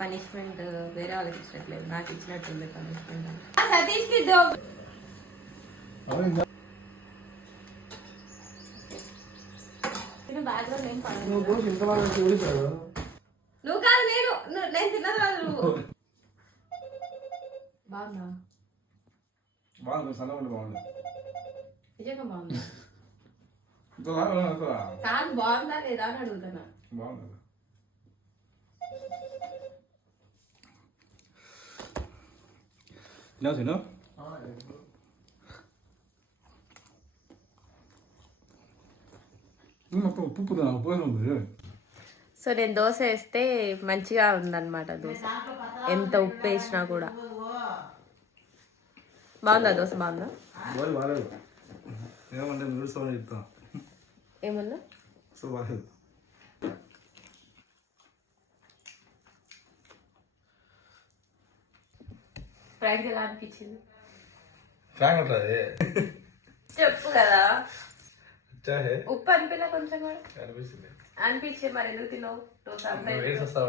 Punishment వేరే వాళ్ళకి ఇచ్చినట్లేదు, నాకు ఇచ్చినట్టుంది పనిష్మెంట్. నువ్వు కాదు నేను తిన్నది కాదు నువ్వు. బాగుందా? బాగుంది, సన్నగా బాగుంది. నిజంగా బాగుంది కాదు, బాగుందా లేదా అని అడుగుతున్నా. బాగుంది. తిను ఉప్పు ఉంది. సో నేను దోశ వేస్తే మంచిగా ఉందన్నమాట దోశ, ఎంత ఉప్పు వేసినా కూడా. బాగుందా దోశ? బాగుందా? బాగాలేదు. ఏమంటే నూడిల్స్ అని చెప్తా. ఏమన్నా సో బాగాలేదు. ఫ్రాంక్ ఎలా అనిపించింది? ఫ్రాంక్ అట్లా చెప్పు కదా. చాహే ఉప్పు అనిపించలే కొంచెం కూడా? అనిపిస్తుంది. అనిపించే మరి ఎందుకు తిన్నావు దోశ? వస్తావు